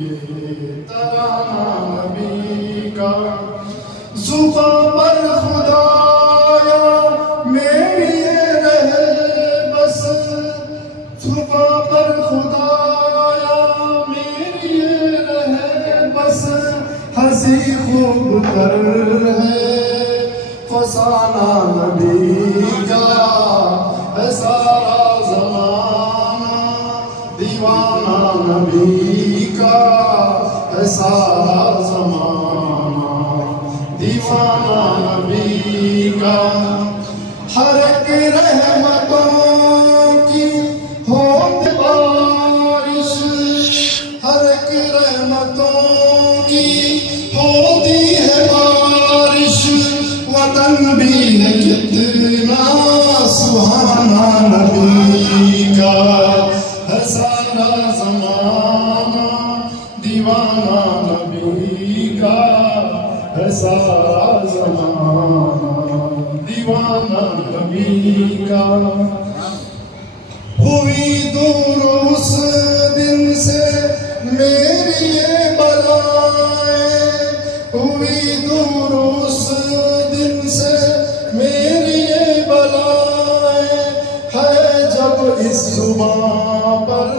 یہ ترانہ نبی کا زباں پر خدایا میری یہ رہے بس زباں پر خدایا میری یہ رہے بس ہنسی خوب کر ہے فسانہ نبی کا ہے سارا زمانہ دیوانہ نبی کا ہے سارا زمانہ دیوانہ نبی کا ہر ایک رحمتوں کی ہوتی بارش ہر ایک رحمتوں کی ہوتی ہے بارش وطن بھی ہے کتنا سبحانہ نبی کا ہے سارا زمانہ دیوانہ نبی کا ہے سارا زمانہ دیوانہ نبی کا ہوئی دور اس دن سے میری یہ بلائیں ہوئی دور اس دن سے میری یہ بلائیں ہے جب اس زبان پر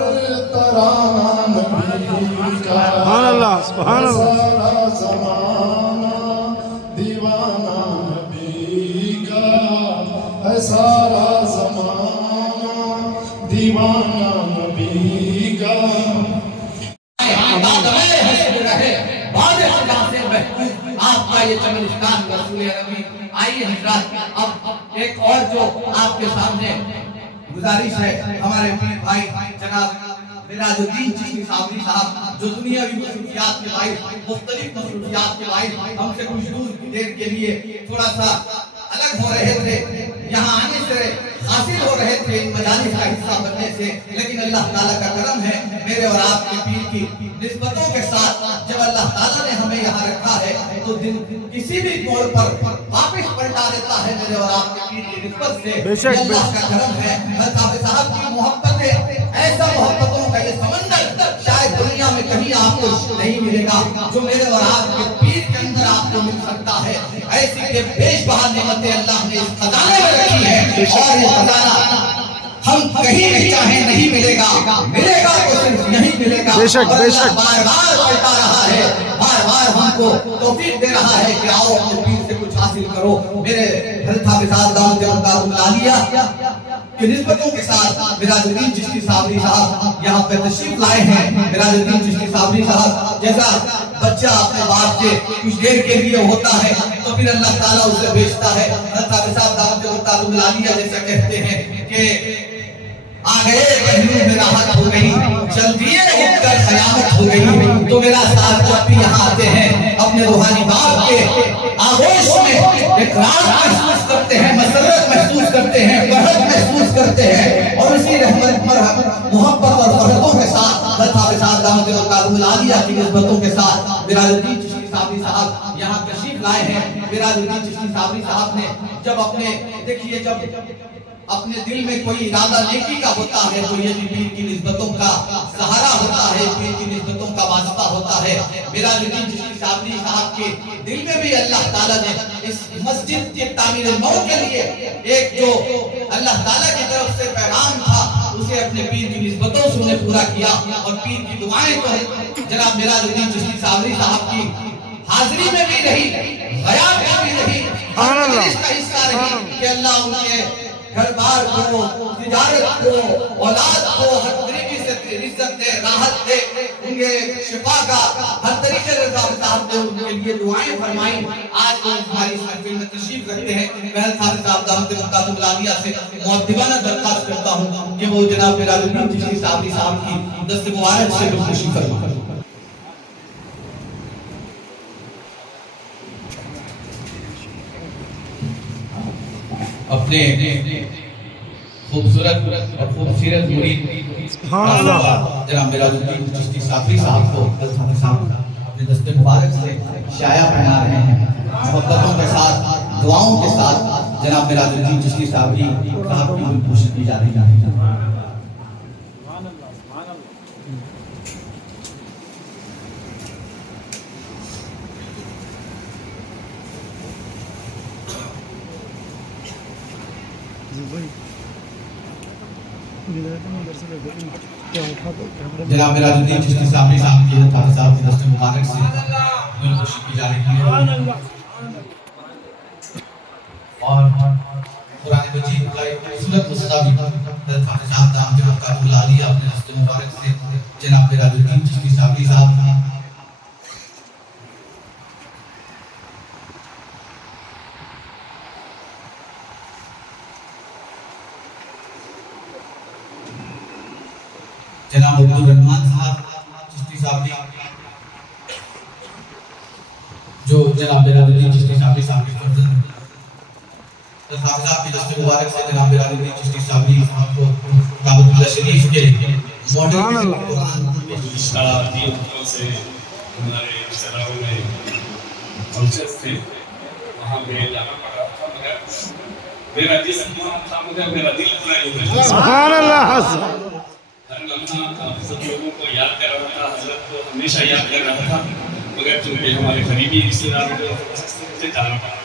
ترانہ نبی کا سبحان اللہ سبحان اللہ سارا زمانہ دیوانہ نبی کا ہے سارا زمانہ دیوانہ نبی کا آپ آئیے چمنستان رسول نبی آئیے حضرات اب ایک اور جو آپ کے سامنے گزارش ہے ہمارے بھائی جناب میراج الدین چشتی صابری صاحب جو دنیاوی مصروفیات کے باعث مختلف مصروفیات کے باعث ہم سے کچھ دیر کے لیے تھوڑا سا الگ ہو رہے تھے یہاں آنے سے حاصل ہو رہے تھے ان مجالس کا حصہ بننے سے لیکن اللہ تعالیٰ کا کرم ہے میرے اور آپ کے پیر کی نسبتوں کے ساتھ جب اللہ تعالیٰ نے ہمیں یہاں رکھا ہے تو دن کسی بھی موڑ پر واپس پلٹا دیتا ہے میرے اور آپ کے پیر کی نسبت سے اللہ کا کرم ہے الطاف صاحب کی محبت ہے ایسا محبتوں کا یہ سمندر شاید دنیا میں کہیں آپ کو نہیں ملے گا جو میرے اور آپ کے پیر کے اندر آپ کو مل سکتا ہے ایسی کہ بیش بہا نعمتیں اللہ نے اس خزانے میں رکھی ہے اور یہ خزانہ ہم کہیں بھی چاہیں نہیں ملے گا تو صرف نہیں ملے گا بے شک بار بار پلٹا رہا ہے بار بار ہم کو توفیق دے رہا ہے کہ آؤ اپنے پیر سے کچھ حاصل کرو میرے حضرت حافظ دامت برکاتہ العالیہ کہ نسبتوں کے ساتھ میراج الدین چشتی صابری صاحب یہاں پہ تشریف لائے ہیں میراج الدین چشتی صابری صاحب جیسا بچہ اپنے باپ سے کچھ دیر کے لیے ہوتا ہے تو پھر اللہ تعالیٰ اسے بھیجتا ہے حضرت حافظ صاحب دامت برکاتہ العالیہ جیسا کہتے ہیں کہ آ گئے پہلو میں راحت ہو گئی چل دیے اٹھ کر قیامت ہو گئی تو میرا ساتھ جب بھی یہاں آتے ہیں اپنے روحانی باپ کے آغوش میں اقرار محسوس کرتے ہیں مسرت محسوس کرتے ہیں فرحت محسوس کرتے ہیں اور اسی رحمت محبت اور فرحتوں کے ساتھ حضرت حافظ صاحب دامت برکاتہ العالیہ کی نسبتوں کے ساتھ میراج الدین چشتی صابری صاحب یہاں تشریف لائے ہیں میراج الدین چشتی صابری صاحب نے جب اپنے دیکھیے جب اپنے دل میں کوئی ارادہ نیکی کا ہوتا ہے تو یہ پیر کی نسبتوں کا سہارا ہوتا ہے پیر کی نسبتوں کا واسطہ ہوتا ہے میراج الدین چشتی صابری صاحب کے دل میں بھی اللہ تعالیٰ نے اس مسجد کی تعمیر نو کے لیے ایک جو اللہ تعالیٰ کی طرف سے پیغام تھا اسے اپنے پیر کی نسبتوں سے انہیں پورا کیا اور پیر کی دعائیں تو جناب میراج الدین چشتی صابری صاحب کی حاضری میں بھی رہی غیاب میں بھی رہی اس کا حصہ رہی کہ اللہ ان کے گھر بار کو تجارت کو اولاد کو ہر طریقے سے عزت دے راحت دے ان کے شفا کا ہر طریقے سے صاحب دے ان کے لیے دعائیں فرمائیں آج وہ ہماری اس محفل میں تشریف رکھتے ہیں میں حافظ صاحب دامت برکاتہ العالیہ سے مؤدبانہ درخواست کرتا ہوں کہ وہ جناب میراج الدین چشتی صابری صاحب کی دست مبارک سے تشریف فرمائیں اپنے خوبصورت اور خوبصورت مرید جناب میراج الدین چشتی صابری صاحب کو اپنے دست مبارک سے شایع پہنا رہے ہیں محبتوں کے ساتھ دعاؤں کے ساتھ جناب میراج الدین چشتی صابری صاحب کی کوشش کی جا رہی ہے جناب میراج الدین چشتی صاحب کی حضرت صاحب کی دست مبارک سے ملک خوشی کی جا رہی ہے اور قرآن مجید کا ایک خوبصورت مصحف حضرت صاحب دام کے وقت بلا لیا اپنے دست مبارک سے جناب میراج الدین چشتی صاحب کی جناب عبدالرحمان صاحب چشتی صاحب جو جناب میراج الدین چشتی صاحب کے فرزند صاحب کی دست مبارک سے جناب میراج الدین چشتی صاحب کو کعبۃ اللہ شریف کے ماڈل سے ہمارے رشتےداروں میں فنکشنز تھے وہاں پہ جانا پڑ رہا تھا مگر میرا جسم وہاں تھا مگر میرا دل پورا ہی ہو گیا سبحان اللہ ہر لمحہ سب لوگوں کو یاد کر رہا تھا حضرت کو ہمیشہ یاد کر رہا تھا مگر چونکہ ہمارے قریبی رشتے دار سے جانا پڑا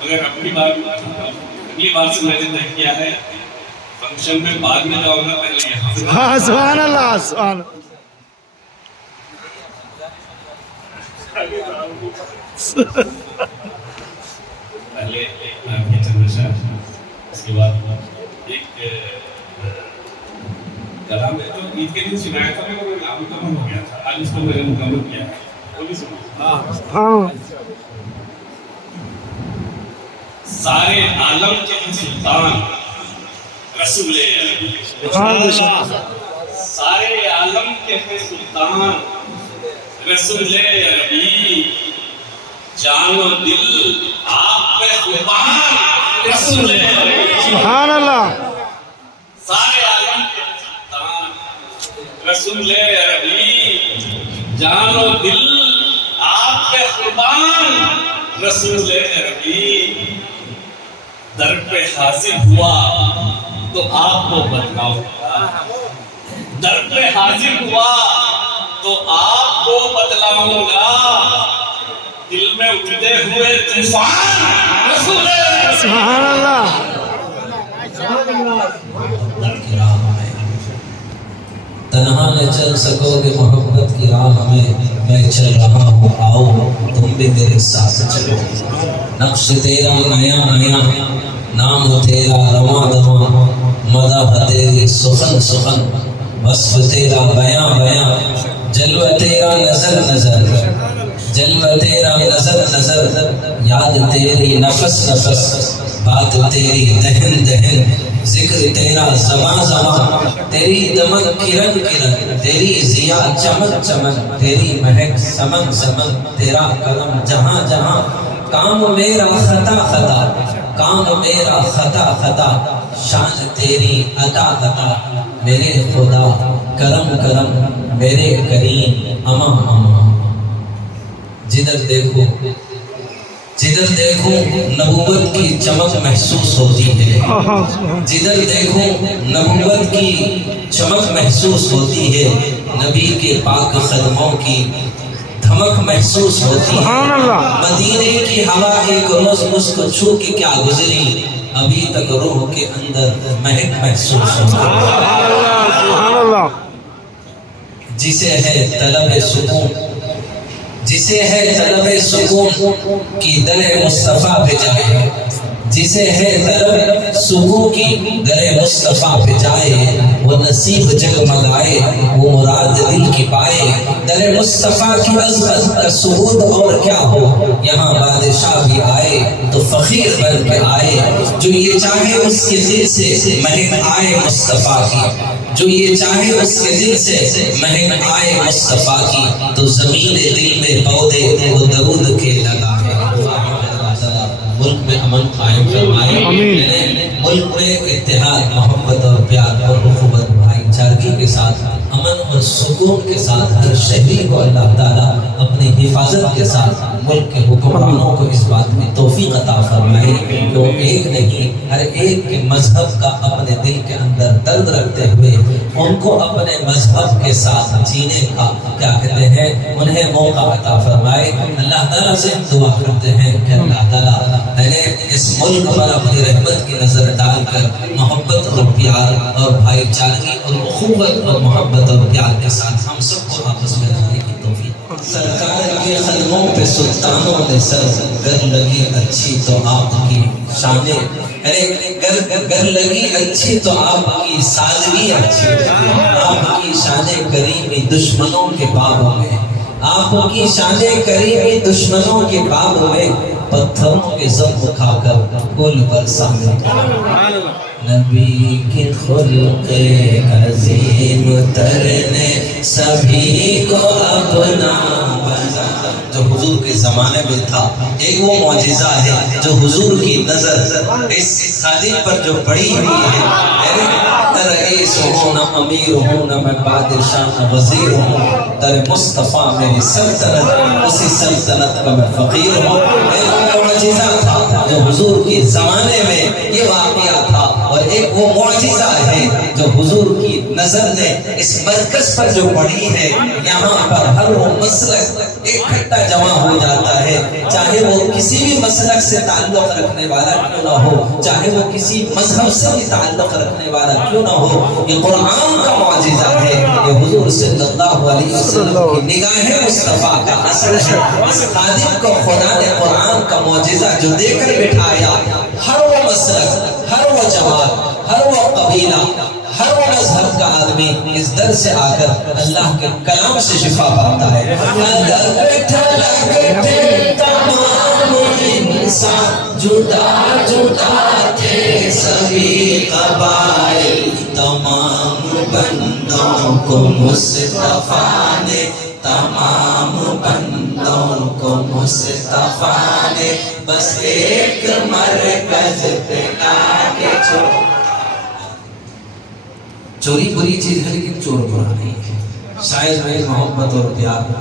مگر اگلی بار سے میں نے طے کیا ہے فنکشن میں بعد میں جاؤں گا پہلے یہاں سبحان اللہ سبحان پہلے نام کی چندرشاہ اس کے بعد ایک کلام ہے جو عید کے دن سنایا تھا میں نام مکمل ہو گیا تھا آج اس کو میں نے مکمل کیا ہے وہ بھی سنو سارے عالم کے سلطان رسول سارے عالم کے سلطان رسول عربی جان و دل آپ پہ قربان رسول عربی سبحان اللہ سارے عالم کے سلطان رسول عربی جان و دل آپ پہ قربان رسول عربی در پہ حاضر ہوا تو آپ کو بتلاؤں گا در پہ حاضر ہوا تو آپ کو بتلاؤں گا دل میں اٹھتے ہوئے طوفان رسول سبحان اللہ تنہا نہ چل سکو گے محبت کی راہ میں چل رہا ہوں آؤ تم بھی میرے ساتھ چلو نقش تیرا نیا نیا نام تیرا رواں دواں مدح تیری سخن سخن وصف تیرا بیاں بیاں جلوہ تیرا نظر نظر جلوہ تیرا نظر نظر یاد تیری نفس نفس بات تیری دہن دہن ذکر تیرا زمان زمان تیری دمک کرن کرن تیری ضیا چمک چمک تیری مہک سمن سمن تیرا قدم جہاں جہاں کام میرا خطا خطا کام میرا خطا خطا شان تیری عطا عطا میرے خدا کرم کرم میرے کریم اما اما جدھر دیکھو نبوت کی چمک محسوس ہوتی ہے جدھر دیکھو نبوت کی چمک محسوس ہوتی ہے نبی کے پاک قدموں کی دھمک محسوس ہوتی ہے مدینے کی ہوا ایک روز اس کو چھو کے کیا گزری ابھی تک روح کے اندر مہک محسوس ہوتی ہے جسے ہے طلب سکون جسے ہے طلب سکون کی در مصطفیٰ پہ جائے جسے ہے طلب سکون کی در مصطفیٰ پہ جائے وہ نصیب جگمگائے وہ مراد دل کی پائے در مصطفیٰ کی عظمت کا ثبوت اور کیا ہو یہاں بادشاہ بھی آئے تو فقیر بن کے آئے جو یہ چاہے اس کے دل سے مہک آئے مصطفیٰ کی جو یہ چاہے اس کے دل سے مہک آئے مصطفیٰ کی تو زمین دل میں پودے وہ درود کے لگائے ملک میں امن قائم فرمائے ملک میں اتحاد محبت اور پیار اور اخوت بھائی چارگی کے ساتھ امن اور سکون کے ساتھ ہر شہری کو اللہ تعالیٰ اپنی حفاظت کے ساتھ ملک کے حکمرانوں کو اس بات میں توفیق عطا فرمائے کہ وہ ایک نہیں ہر ایک کے مذہب کا اپنے دل کے اندر درد رکھتے ہوئے ان کو اپنے مذہب کے ساتھ جینے کا کیا کہتے ہیں انہیں موقع عطا فرمائے اللہ تعالیٰ سے دعا کرتے ہیں کہ اللہ تعالیٰ اس ملک پر اپنی رحمت کی نظر ڈال کر محبت اور پیار اور بھائی چارگی اور اخوت اور محبت اور پیار کے ساتھ ہم سب کو آپس میں رہنے کی توفیق۔ سرکار کے قدموں پہ سلطانوں نے سر گر لگی اچھی تو آپ کی شانیں، گر لگی اچھی تو آپ کی سادگی اچھی، آپ کی شانیں کریمی دشمنوں کے باب میں، آپ کی شانیں کریمی دشمنوں کے باب میں، پتھروں کے زخم کھا کر گل برسانے۔ نبی کی خلق عظیم تر نے سبھی کو اپنا بنا۔ جو حضور کے زمانے میں تھا، ایک وہ معجزہ ہے جو حضور کی نظر اس خادم پر جو پڑی ہوئی ہے، نہ رئیس ہوں نہ امیر ہوں نہ میں بادشاہ نہ وزیر ہوں، در مصطفیٰ میری سلطنت، اسی سلطنت کا میں فقیر ہوں۔ ایک معجزہ تھا جو حضور کے زمانے میں یہ واقعہ تھا، اور ایک وہ معجزہ ہے جو حضور کی نظر نے اس مرکز پر جو پڑی ہے۔ یہاں پر ہر وہ مسلک اکٹھا جمع ہو جاتا ہے، چاہے وہ کسی بھی مسلک سے تعلق رکھنے والا کیوں نہ ہو، چاہے وہ کسی مذہب سے بھی تعلق رکھنے والا کیوں نہ ہو۔ یہ قرآن کا معجزہ ہے، یہ حضور صلی اللہ علیہ وسلم کی نگاہ مصطفیٰ کا اثر ہے۔ اس خادم کو خدا نے قرآن کا معجزہ جو دے کر بٹھایا، ہر وہ مسلک، ہر وہ جماعت، ہر وہ قبیلہ، ہر وہ مذہب کا آدمی اس در سے آ کر اللہ کے کلام سے شفا پاتا ہے۔ اگر تھلکتے تمام انسان، جدا جدا تھے سبھی قبائل، تمام بندوں کو مصطفیٰ نے، تمام بندوں کو مصطفیٰ نے بس ایک مرکز پہ لا کے چھوڑا۔ چوری بری چیز ہے لیکن چور برا نہیں ہے۔ شاید میری محبت اور پیار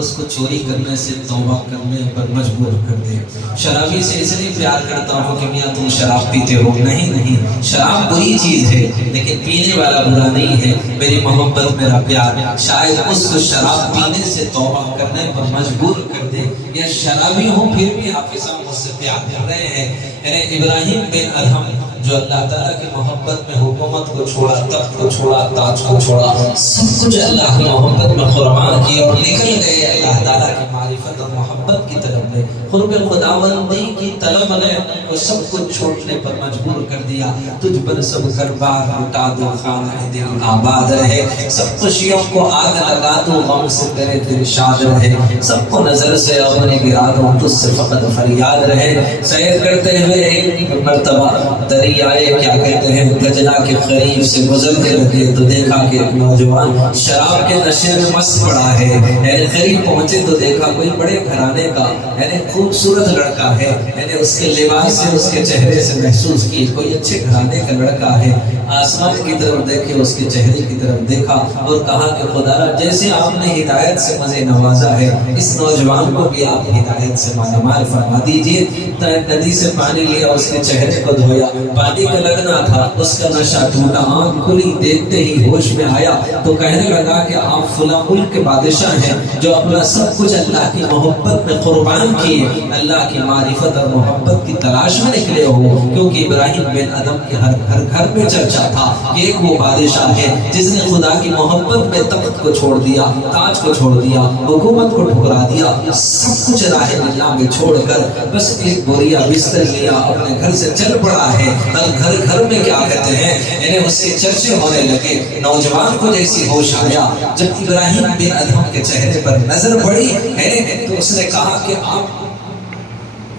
اس کو چوری کرنے سے توبہ کرنے پر مجبور کر دے۔ شرابی سے اس لیے پیار کرتا ہوں کہ میاں تم شراب پیتے ہو، نہیں، شراب بری چیز ہے لیکن پینے والا برا نہیں ہے۔ میری محبت میرا پیار شاید اس کو شراب پینے سے توبہ کرنے پر مجبور کر دے، یا شرابی ہوں پھر بھی حافظ صاحب مجھ سے پیار کر رہے ہیں۔ یعنی ابراہیم بن ادہم جو اللہ تعالیٰ کی محبت میں حکومت کو چھوڑا، تخت کو چھوڑا، تاج کو چھوڑا، سب کچھ اللہ کی محبت میں قربان کیے اور نکل گئے اللہ تعالیٰ کی معرفت اور محبت کی طرف میں۔ قرب خداوندی کی طلب نے وہ سب کچھ چھوڑنے پر مجبور کر دیا۔ تجھ پر سب گھر-بار لٹا دو، خانہ دل آباد رہے، سب خوشیوں کو آگ لگا دو، غم سے تیرے دل شاد رہے، سب کو نظر سے اپنے گرا دو، تجھ سے فقط فریاد رہے۔ سیر کرتے ہوئے ایک مرتبہ دریائے کیا کہتے ہیں دجلہ کے قریب سے گزرنے لگے تو دیکھا کہ ایک نوجوان شراب کے نشے میں مست پڑا ہے۔ یعنی قریب پہنچے تو دیکھا کوئی بڑے گھرانے کا یعنی خوبصورت لڑکا ہے، یعنی اس کے لباس سے، اس کے چہرے سے محسوس کی کوئی اچھے گھرانے کا لڑکا ہے۔ آسمان کی طرف دیکھے، اس کے چہرے کی طرف دیکھا اور کہا کہ خدا جیسے آپ نے ہدایت سے مجھے نوازا ہے، اس نوجوان کو بھی آپ ہدایت سے مالامال فرما دیجیے۔ ندی سے پانی لیا، اس کے چہرے کو دھویا، پانی کا لگنا تھا، اس کا نشہ ٹوٹا، آنکھ کھلی، دیکھتے ہی ہوش میں آیا تو کہنے لگا کہ آپ فلاں ملک کے بادشاہ ہیں جو اپنا سب کچھ اللہ کی محبت میں قربان کیے، اللہ کی معرفت اور محبت کی تلاش میں نکلے ہو، کیونکہ ابراہیم بن ادم کے ہر گھر میں چرچا تھا کہ ایک وہ بادشاہ ہے جس نے خدا کی محبت میں تخت کو چھوڑ دیا، تاج کو چھوڑ دیا، حکومت کو ٹھکرا دیا، سب کچھ راہ اللہ میں چھوڑ کر بس ایک بوریا بستر لیا، اپنے گھر سے چل پڑا ہے۔ اب گھر میں کیا کہتے ہیں یعنی اس کے چرچے ہونے لگے۔ نوجوان کو جیسی ہوش آیا، جب ابراہیم بن ادہم کے چہرے پر نظر پڑی تو اس نے کہا کہ آپ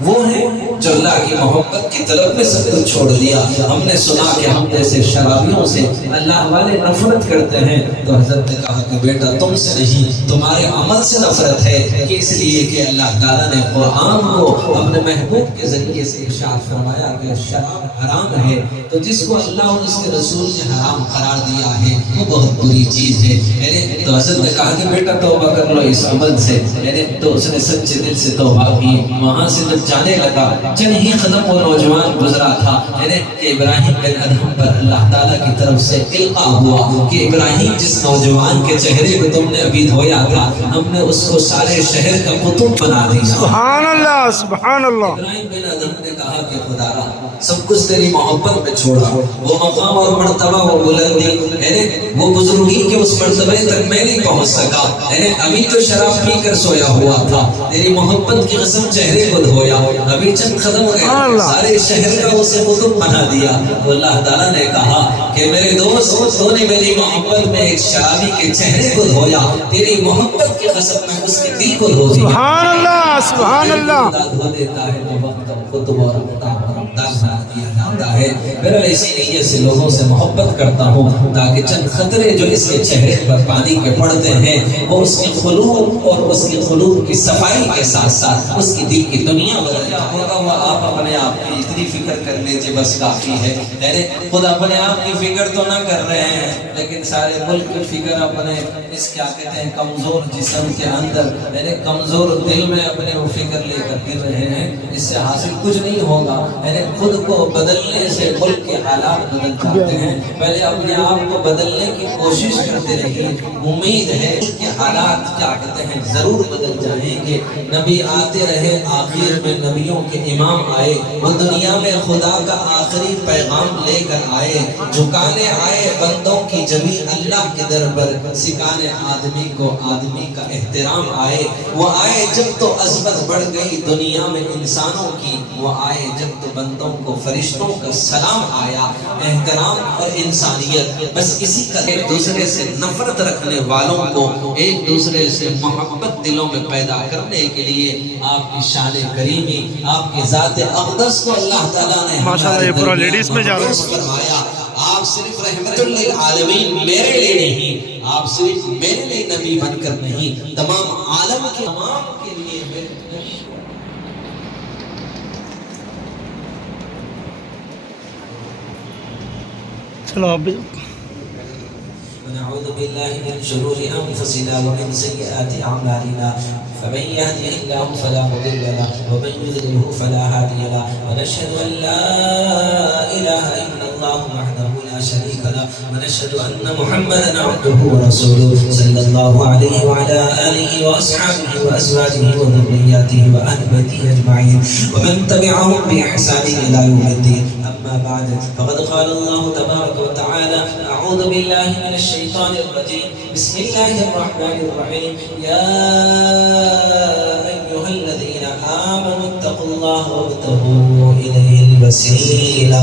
وہ ہیں جو اللہ کی محبت کی طرف میں سب کچھ چھوڑ دیا۔ ہم نے سنا کہ ہم جیسے شرابیوں سے اللہ والے نفرت کرتے ہیں، تو حضرت نے کہا کہ بیٹا تم سے نہیں، تمہارے عمل سے نفرت ہے، کہ اس لیے کہ اللہ تعالیٰ نے قرآن کو اپنے محبوب کے ذریعے سے ارشاد فرمایا کہ شراب حرام ہے، تو جس کو اللہ اور اس کے رسول نے حرام قرار دیا ہے وہ بہت بری چیز ہے۔ یعنی تو حضرت نے کہا کہ بیٹا توبہ کر لو اس عمل سے، یعنی تو اس نے سچے دل سے توبہ کی۔ وہاں سے جب جانے لگا، چند ہی قدم وہ نوجوان گزرا تھا، یعنی کہ ابراہیم بن ادہم پر اللہ تعالیٰ کی طرف سے القاء ہوا کہ ابراہیم جس نوجوان کے چہرے کو تم نے ابھی دھویا تھا، ہم نے اس کو سارے شہر کا قطب بنا دیا۔ سبحان اللہ، سبحان اللہ۔ ابراہیم بن ادہم نے کہا کہ خدا سب کچھ تیری محبت میں چھوڑا، وہ مقام اور مرتبہ، وہ بلندی، وہ بزرگی کے اس مرتبے تک میں نہیں پہنچ سکا، ابھی تو شراب پی کر سویا ہوا تھا، تیری محبت کی قسم چہرے کو دھویا، ابھی چند قدم گئے سارے شہر کا اسے قطب بنا دیا۔ تو اللہ تعالیٰ نے کہا کہ میرے دوست تو نے میری محبت میں ایک شرابی کے چہرے کو دھویا، تیری محبت کی قسم میں اس کے دل کو دھو دیا۔ سبحان اللہ، سبحان اللہ۔ دھو دیتا ہے تو وقت خطب اور رمضان بنا دیا جاتا ہے۔ میرا اسی نیت سے لوگوں سے محبت کرتا ہوں تاکہ چند خطرے جو اس کے چہرے پر پانی کے پڑتے ہیں وہ اس کے قلوب اور اس کے قلوب کی صفائی کے ساتھ ساتھ اس کی دل کی دنیا بدل جائے۔ آپ اپنے آپ کی اتنی فکر کر لیجیے بس کافی ہے۔ خود اپنے آپ کی فکر تو نہ کر رہے ہیں لیکن سارے ملک کی فکر اپنے اس کیا کہتے ہیں کمزور جسم کے اندر، کمزور دل میں اپنے وہ فکر لے کر گر رہے ہیں، اس سے حاصل کچھ نہیں ہوگا۔ خود کو بدلنے سے ملک کے حالات بدل جاتے ہیں، پہلے اپنے آپ کو بدلنے کی کوشش کرتے رہیے، امید ہے کہ حالات کیا کہتے ہیں ضرور بدل جائیں گے۔ نبی آتے رہے، آخر میں نبیوں کے امام آئے، وہ دنیا میں خدا کا آخری پیغام لے کر آئے، جھکانے آئے بندوں کی جبیں اللہ کے در پر، سکھانے آدمی کو آدمی کا احترام آئے۔ وہ آئے جب تو عظمت بڑھ گئی دنیا میں انسانوں کی، وہ آئے جب تو بندوں کو فرشتوں کا سلام آیا، احترام اور انسانیت۔ بس اسی کا ایک دوسرے سے نفرت رکھنے والوں کو ایک دوسرے سے محبت دلوں میں پیدا کرنے کے لیے آپ کی شان کریمی، آپ کی ذات اقدس کو اللہ تعالیٰ نے ماشاءاللہ یہ پورا لیڈیز میں جا رہا ہے۔ فرمایا آپ صرف رحمت للعالمین میرے لیے نہیں، آپ صرف میرے لیے نبی بن کر نہیں، تمام عالم کے تمام کے لیے چلو اب ونعوذ بالله من شرور أنفسنا ومن سيئات أعمالنا فمن يهده الله فلا مضل له ومن يضلله فلا هادي له ونشهد أن لا إله إلا الله وحده لا شريك له ونشهد أن محمدا عبده ورسوله صلى الله عليه وعلى آله وأصحابه وأزواجه وذرياته وأهل بيته أجمعين ومن تبعهم بإحسان إلى يوم الدين. أما بعد فقد قال الله تبارك وتعالى أعوذ بالله من الشيطان الرجيم بسم الله الرحمن الرحيم يا أيها الذين آمنوا اتقوا الله وابتغوا إليه الوسيلة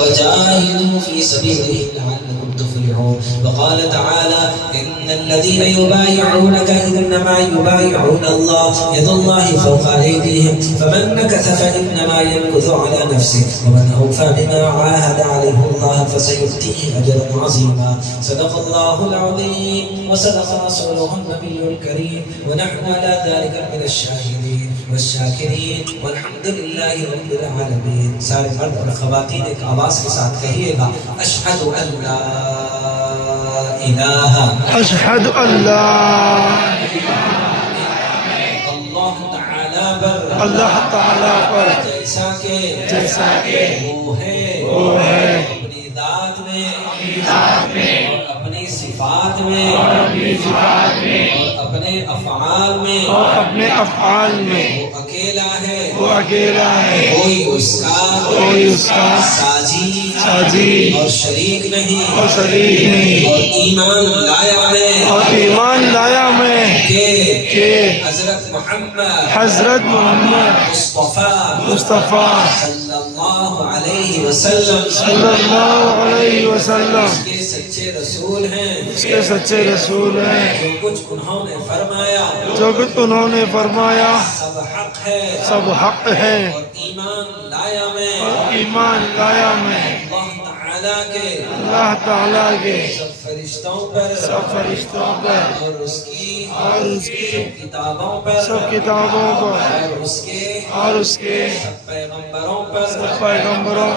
وجاهدوا في سبيله لعلكم تفلحون. وقال تعالى إن الذين يبايعونك إنما يبايعون الله يد الله فوق أيديهم فمن نكث فإنما ينكث على نفسه ومن أوفى بما عاهد عليه الله فسيؤتيه أجرا عظيما. صدق الله العظيم وصدق رسوله النبي الكريم ونحن على ذلك من الشاهدين والشاکرین والحمد للہ رب العالمین. سارے مرد اور خواتین ایک آواز کے ساتھ کہیے گا اشہد ان لا الہ اشہد ان لا اللہ تعالیٰ پر جیسا کہ وہ ہے اپنی ذات میں اور اپنی صفات میں اور اپنے افعال میں وہ اکیلا ہے کوئی اس کا ساجی اور شریک نہیں اور ایمان لایا میں کہ حضرت محمد مصطفیٰ صلی اللہ علیہ وسلم اس کے سچے رسول ہیں جو کچھ انہوں نے فرمایا سب حق ہے اور ایمان لایا میں اللہ تعالیٰ کے سب فرشتوں پر اور اس کی کتابوں پر اور اس کے سب پیغمبروں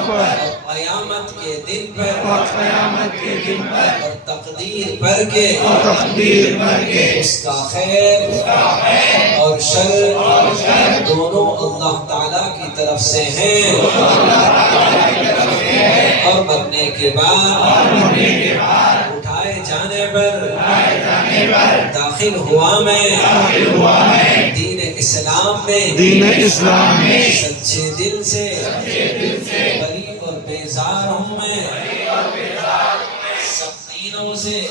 پر قیامت کے دن پر اور تقدیر پر کے اس کا خیر اور شر دونوں اللہ تعالیٰ کی طرف سے ہیں اور مرنے کے بعد اٹھائے جانے پر داخل ہوا میں دین اسلام میں دین اسلام میں سچے دل سے بری اور بیزار ہوں میں سب دینوں سے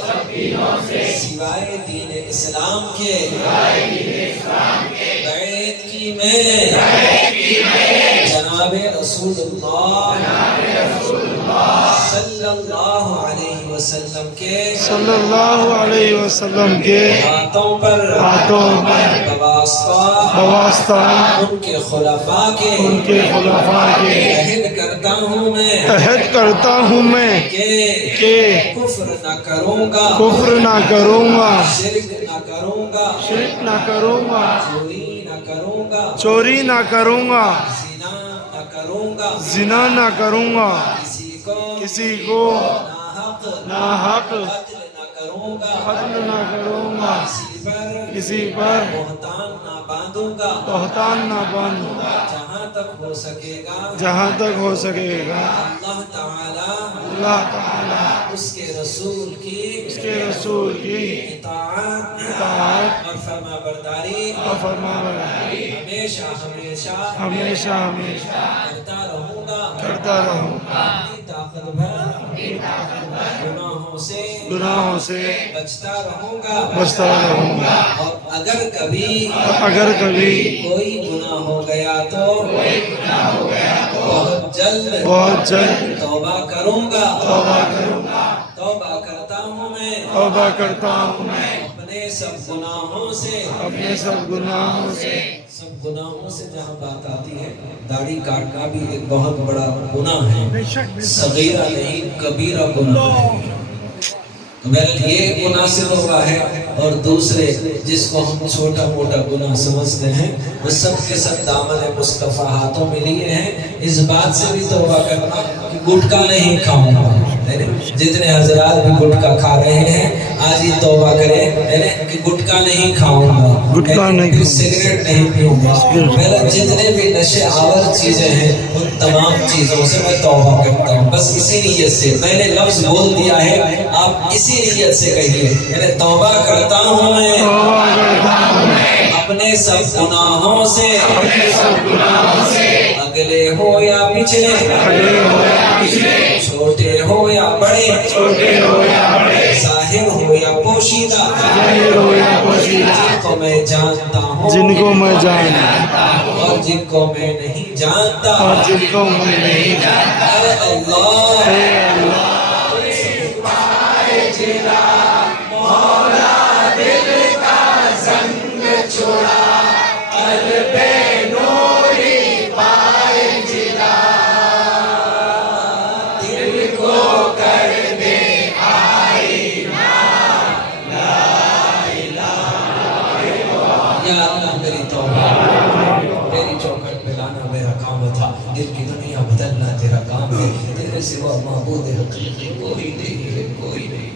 سوائے دین اسلام کے بیعت کی میں جناب رسول اللہ صلی اللہ علیہ وسلم کے صلی اللہ علیہ وسلم کے ہاتھوں پر واسطہ ان کے خلفاء کے ان کے خلفاء کے عہد کرتا ہوں میں عہد کرتا ہوں میں کہ کفر نہ کروں گا کفر نہ کروں گا شرک نہ کروں گا شرک نہ کروں گا چوری نہ کروں گا چوری نہ کروں گا زنا نہ کروں گا زنا نہ کروں گا کسی کو ناحق ناحق قتل نہ کروں گا قتل نہ کروں گا کسی پر بہتان نہ باندھوں گا بہتان نہ باندھوں گا جہاں تک ہو سکے گا جہاں تک ہو سکے گا اللہ تعالی اللہ تعالیٰ اس کے رسول کی اس کے رسول کی اطاعت اور فرما برداری اور فرمانبرداری ہمیشہ ہمیشہ ہمیشہ ہمیشہ کرتا رہوں گا کرتا رہوں گا اپنی طاقت بھر گناہوں سے بچتا رہوں گا اور اگر کبھی کوئی گناہ ہو گیا تو بہت جلد توبہ کروں گا توبہ کرتا ہوں میں اپنے سب گناہوں سے جہاں بات آتی ہے داڑھی کاٹنا بھی ایک بہت بڑا گناہ ہے صغیرہ نہیں کبیرہ گناہ ہے تو یہ گناہ سے روکا ہے اور دوسرے جس کو ہم چھوٹا موٹا گناہ سمجھتے ہیں وہ سب کے سب دامن مصطفیٰ ہاتھوں میں لیے ہیں اس بات سے بھی توبہ کرنا کہ گٹکا نہیں کھاؤں گا جتنے حضرات بھی گٹکا کھا رہے ہیں آج ہی توبہ کریں کہ گٹکا نہیں کھاؤں گا سگریٹ نہیں پیوں گا میرا جتنے بھی نشے آور چیزیں ہیں ان تمام چیزوں سے میں توبہ کرتا ہوں بس اسی نیت سے میں نے لفظ بول دیا ہے آپ اسی نیت سے کہیے میں توبہ کرتا ہوں میں اپنے سب گناہوں سے اگلے ہو یا پچھلے چھوٹے ہو یا بڑے ظاہر ہو یا پوشیدہ جن کو میں جانتا ہوں اور جن کو میں نہیں جانتا اے اللہ مولا دل کا زنگ چھوڑا قلب نوری پائے جلا دل کو کر دے آئینہ لا الہ یا اللہ میری توبہ میری چوکھٹ پہ لانا میرا کام تھا دل کی دنیا بدلنا تیرا کام ہے تیرے سوا معبود حقیقی کوئی نہیں ہے کوئی نہیں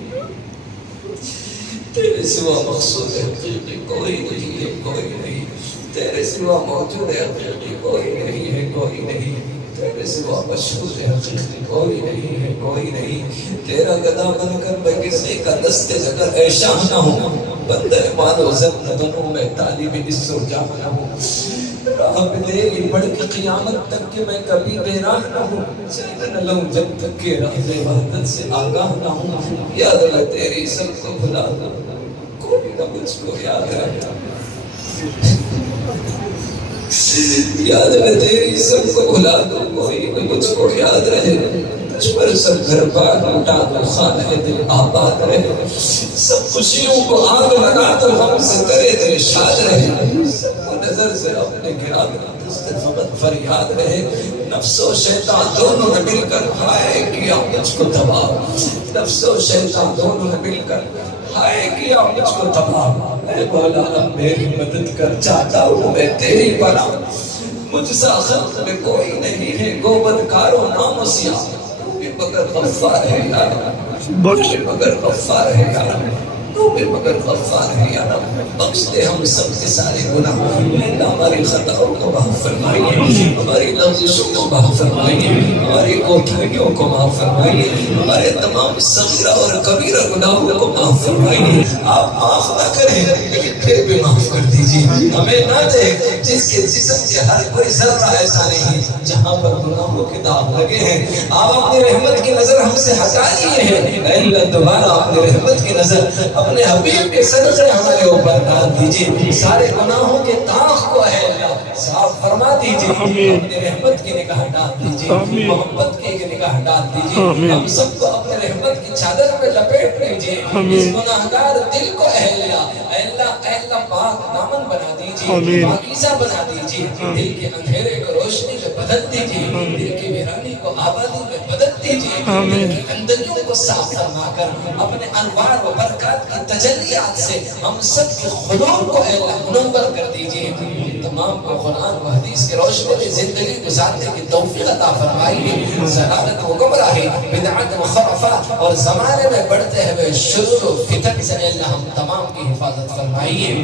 تیرے سوا مقصود حقیقی کوئی نہیں ہے کوئی نہیں تیرے سوا موجود حقیقی کوئی نہیں ہے کوئی نہیں تیرے سوا مشہور حقیقی کوئی نہیں ہے کوئی نہیں تیرا گدا بن کر میں کسی کا دست جگر اے شاہ نہ ہوں بندہ مانو زن بنوں میں طالب اس و جاہ نہ ہوں راہ پہ تیری بڑھ کے قیامت تک کہ میں کبھی بیراہ نہ ہوں چین نہ لوں جب تک کہ راہ وحدت سے آگاہ نہ ہوں یاد رہ تیری سب کو بھلا دوں کوئی نہ مجھ کو یاد رہتا یاد رہ تیری سب کو بھلا دوں کوئی نہ مجھ کو یاد رہے تجھ پر سب گھر پاک اٹھا دو خانہ دل آباد رہے سب خوشیوں کو آگ لگا تو ہم سے کرے دل شاد رہے سب کو نظر سے اپنے گرا دلا دست فقط فریاد رہے نفس و شیطان دونوں نے مل کر ہائے کیا مجھ کو تباہ نفس و شیطان دونوں نے مل کر ہائے کیا مجھ کو تباہ اے مولا اب میری مدد کر چاہتا ہوں میں تیری پناہ مجھ سا خلق میں کوئی نہیں ہے گوبد کارو نام سیاہ مگر غفار ہے یا رب بخش مگر غفار ہے یا رب تو بھی مگر غفار ہے یا رب بخش دے ہم سب کے سارے گناہ اللہ ہماری خطاؤں کو معاف فرمائیے ہماری لغزشوں کو معاف فرمائیے ہماری کوتاہیوں کو معاف فرمائیے ہمارے تمام صغیرہ اور کبیرہ گناہوں کو معاف فرمائیے آپ معاف نہ کریں لیکن پھر بھی معاف کر دیجیے دیجیے، ہمیں نہ دے جس کے جسم کے ہر کوئی ذرہ ایسا نہیں جہاں پر گناہوں کے داغ لگے ہیں۔ آپ اپنی رحمت کی نظر ہم سے ہٹا لیے ہیں، اے اللہ دوبارہ اپنی رحمت کی نظر اپنے حبیب کے صدقے ہمارے اوپر ڈال دیجیے، سارے گناہوں کے داغ کو اے اللہ صاف فرما دیجیے، اپنی رحمت کی نگاہ ڈال دیجیے، محبت کی نگاہ ڈال دیجیے، ہم سب کو اپنے رحمت کی چادر میں لپیٹ لیجیے، اس گناہگار دل کو اے اللہ پاک دامن بنا دیجیے، پاکیزہ بنا دیجیے، دل کے اندھیرے کو روشنی میں بدل دیجیے، دل کی ویرانی کو آبادی میں بدل دیجیے، دل کی گندگیوں کو صاف فرما کر اپنے انوار و برکات کی تجلیات سے ہم سب کے خلور کو اے اللہ منور کر دیجیے، تمام کو قرآن و حدیث کے روشنی میں زندگی گزارنے کی توفیق عطا فرمائیے، ضلالت و گمراہی، بدعت و خرافات اور زمانے میں بڑھتے ہوئے شرور و فتن سے اے اللہ ہم تمام کی حفاظت فرمائیے۔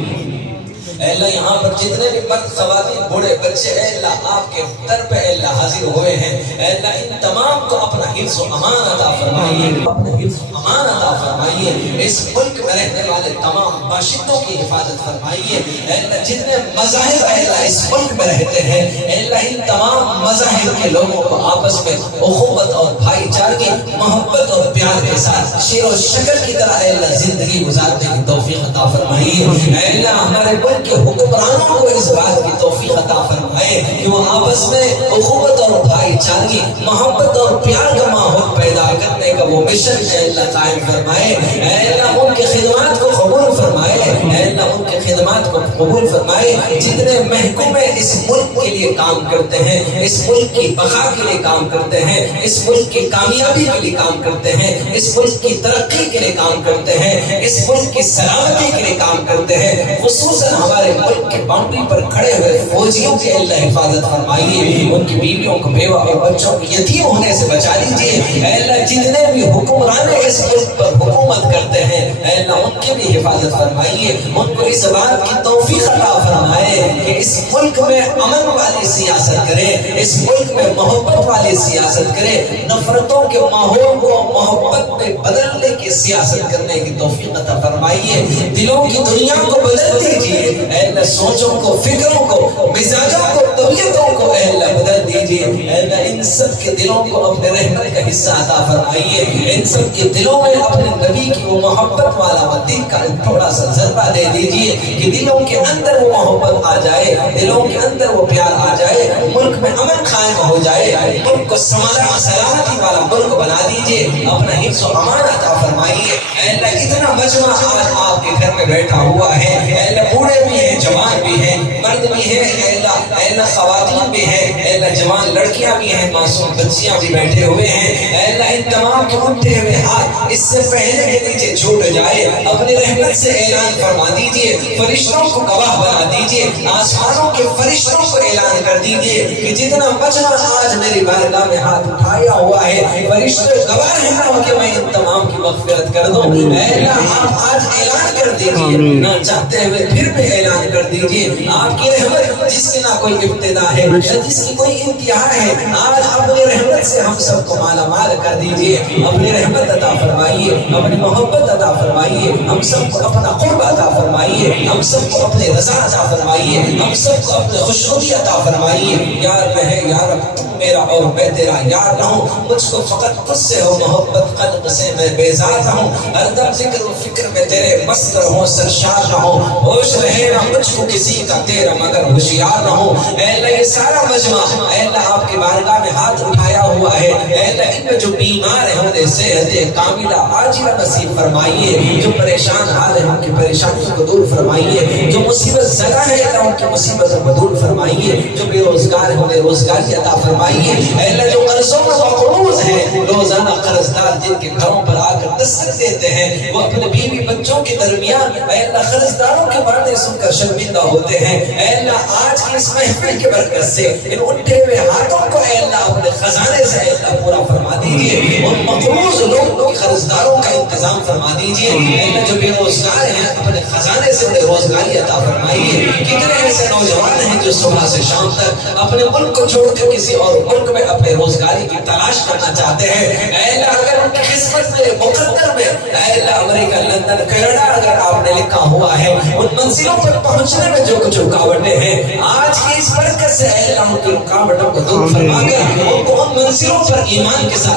اے اللہ یہاں پر جتنے بھی مرد خواتین بوڑھے بچے اے اللہ آپ کے در پہ اے اللہ حاضر ہوئے ہیں، اے اللہ ان تمام کو اپنا حفظ و امان عطا فرمائیے، اپنا حفظ و امان عطا فرمائیے، اس ملک میں رہنے والے تمام باشندوں کی حفاظت فرمائیے، اے اللہ جتنے مذاہب اے اللہ اس ملک میں رہتے ہیں اے اللہ ان تمام مذاہب کے لوگوں کو آپس میں اخوت اور بھائی چارگی، محبت اور پیار کے ساتھ شیر و شکر کی طرح اے اللہ زندگی گزارنے کی توفیق عطا فرمائیے، اے اللہ ہمارے ملک کے حکمرانوں کو اس بات کی توفیق عطا فرمائے کہ وہ آپس میں اخوت اور بھائی چارگی، محبت اور پیار کا ماحول پیدا کرنے کا وہ مشن اے اللہ قائم فرمائے، اے اللہ ان کی خدمات کو قبول فرمائے، اے اللہ ان کی خدمات کو قبول فرمائے، جتنے محکومے اس ملک کے لیے کام کرتے ہیں، اس ملک کی بقا کے لیے کام کرتے ہیں، اس ملک کی کامیابی کے لیے کام کرتے ہیں، اس ملک کی ترقی کے لیے کام کرتے ہیں، اس ملک کی سلامتی کے لیے کام کرتے ہیں، خصوصاً ہمارے ملک کے باؤنڈری پر کھڑے ہوئے فوجیوں کی اللہ حفاظت فرمائیے، ان کی بیویوں کو، بیوہ اور بچوں کو یتیم ہونے سے بچا لیجیے، اے اللہ جتنے بھی حکمران اس ملک پر حکومت کرتے ہیں اے اللہ ان کی بھی حفاظت فرمائیے، ان کو اس بات کی توفیق عطا فرمائے کہ اس ملک میں امن والی سیاست کرے، اس ملک میں محبت والی سیاست کرے، نفرتوں کے ماحول کو محبت میں بدلنے کی سیاست کرنے کی توفیق عطا فرمائیے، دلوں کی دنیا کو بدل دیجیے، اے اللہ سوچوں کو، فکروں کو، مزاجوں کو، طبیعتوں کو اے اللہ بدل دیجیے، اے اللہ ان سب کے دلوں کو اپنے رحمت کا حصہ عطا فرمائیے، ان سب کے دلوں میں اپنے نبی کی وہ محبت والا وہ دل کا تھوڑا سا ذرہ دے دیجیے کہ دلوں کے اندر وہ محبت آ جائے، دلوں کے اندر وہ پیار آ جائے، ملک میں امن قائم ہو جائے، ملک کو سلامتی والا ملک بنا دیجیے، اپنا حفظ و امان عطا فرمائیے، اے اللہ اتنا مجمع آج آپ کے گھر میں بیٹھا ہوا ہے، اے اللہ بوڑھے بھی ہیں، جوان بھی ہیں، مرد بھی ہیں، اے اللہ خواتین بھی ہیں، اے اللہ جوان لڑکیاں بھی ہیں، معصوم بچیاں بھی بیٹھے ہوئے ہیں، اے اللہ ان تمام کے اٹھے ہوئے ہاتھ اس سے پہلے کے نیچے چھوٹ جائے، اپنی رحمت سے اعلان فرما دیجیے، فرشتوں کو گواہ بنا دیجیے، آسمانوں کے فرشتوں کو اعلان کر دیجیے کہ جتنا مجمع آج میری بارگاہ میں ہاتھ اٹھایا ہوا ہے، فرشتے گواہ ہیں کہ میں ان تمام کی مغفرت کر دوں، اے اللہ آپ آج اعلان کر دیجیے، نہ چاہتے ہوئے پھر بھی اعلان کر دیجیے، آپ کی رحمت جس کے نہ کوئی ابتدا ہے، جس کی کوئی انتہا ہے، آج اپنی رحمت سے ہم سب کو مالا مال کر دیجیے، اپنی رحمت عطا فرمائیے، اپنی محبت عطا فرمائیے، ہم سب کو اپنا قرب عطا فرمائیے، ہم سب کو اپنے رضا عطا فرمائیے، ہم سب کو اپنے خوشنودی عطا فرمائیے، یار میں ہے یار تم میرا اور میں تیرا یار رہوں، مجھ کو فقط تجھ سے ہو محبت، قلب سے میں بیزار رہوں، ہر دم ذکر و فکر میں تیرے مست رہوں، سرشار رہوں، ہوش رہے نہ مجھ کو کسی کا تیرا مگر ہوشیار رہوں، اے اللہ یہ سارا مجمع اے اللہ آپ کی بارگاہ میں ہاتھ اٹھایا ہوا ہے، اے اللہ ان میں جو بیمار ہیں انہیں صحت کاملہ عاجلہ نصیب فرمائیے، جو پریشان حال ہیں ان کی پریشانیوں کو دور فرمائیے، جو مصیبت زدہ ہے ان کی مصیبتوں کو دور فرمائیے، جو بے روزگار ہیں انہیں روزگاری عطا فرمائیے، اے اللہ جو قرضوں میں مقروض ہیں، روزانہ قرضدار جن کے گھروں پر آ کر دستک دیتے ہیں، وہ اپنے بیوی بچوں کے درمیان اے اللہ قرضداروں کے باتیں سن کر شرمندہ ہوتے ہیں، اے اللہ آج کی اس محفل کی برکت سے ان اٹھے ہوئے ہاتھوں کو اے اللہ اپنے خزانے سے اے اللہ پورا فرما دیجیے، ان مقروض لوگوں کے قرضداروں کا انتظام فرما دیجیے، اے اللہ جو بے روزگار ہیں اپنے خزانے سے انہیں روزگاری عطا فرمائیے، کتنے ایسے نوجوان ہیں جو صبح سے شام تک اپنے ملک کو چھوڑ کر کسی اور ملک میں اپنے روزگاری کی تلاش کرنا چاہتے ہیں، اے اللہ اگر ان کی قسمت میں مقدر میں اے اللہ امریکہ، لندن، کینیڈا اگر آپ نے لکھا ہوا ہے، ان منزلوں پر پہنچنے میں جو کچھ رکاوٹیں ہیں، آج کی اس برکت سے اے اللہ ان کی رکاوٹوں کو دور فرما کر ان کو ان منزلوں پر ایمان کے ساتھ